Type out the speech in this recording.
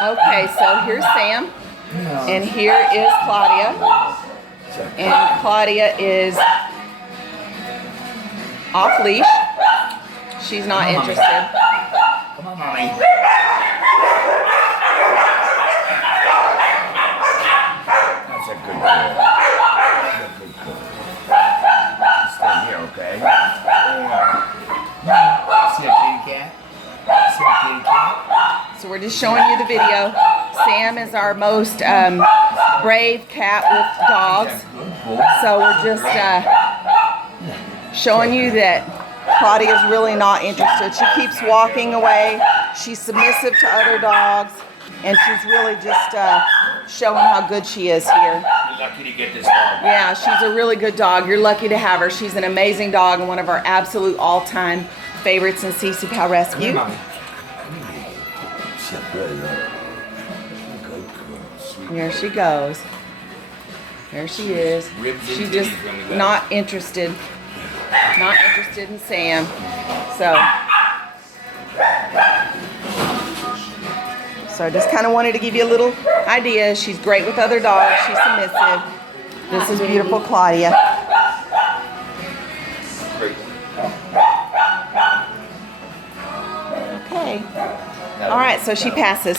Okay, so here's Sam, and here is Claudia, and Claudia is off leash. She's not interested. Come on, mommy. That's a good girl. That's a good girl. Stay here, okay? See a kitty cat? See a kitty cat? So we're just showing you the video. Sam is our most brave cat with dogs. So we're just showing you that Claudia's really not interested. She keeps walking away. She's submissive to other dogs. And she's really just showing how good she is here. You're lucky to get this dog. Yeah, she's a really good dog. You're lucky to have her. She's an amazing dog and one of our absolute all-time favorites in CCPAL Rescue. Here she goes. There she is. She's just not interested. Not interested in Sam. So I just kind of wanted to give you a little idea. She's great with other dogs. She's submissive. This is beautiful Claudia. Okay. All right, so she passes.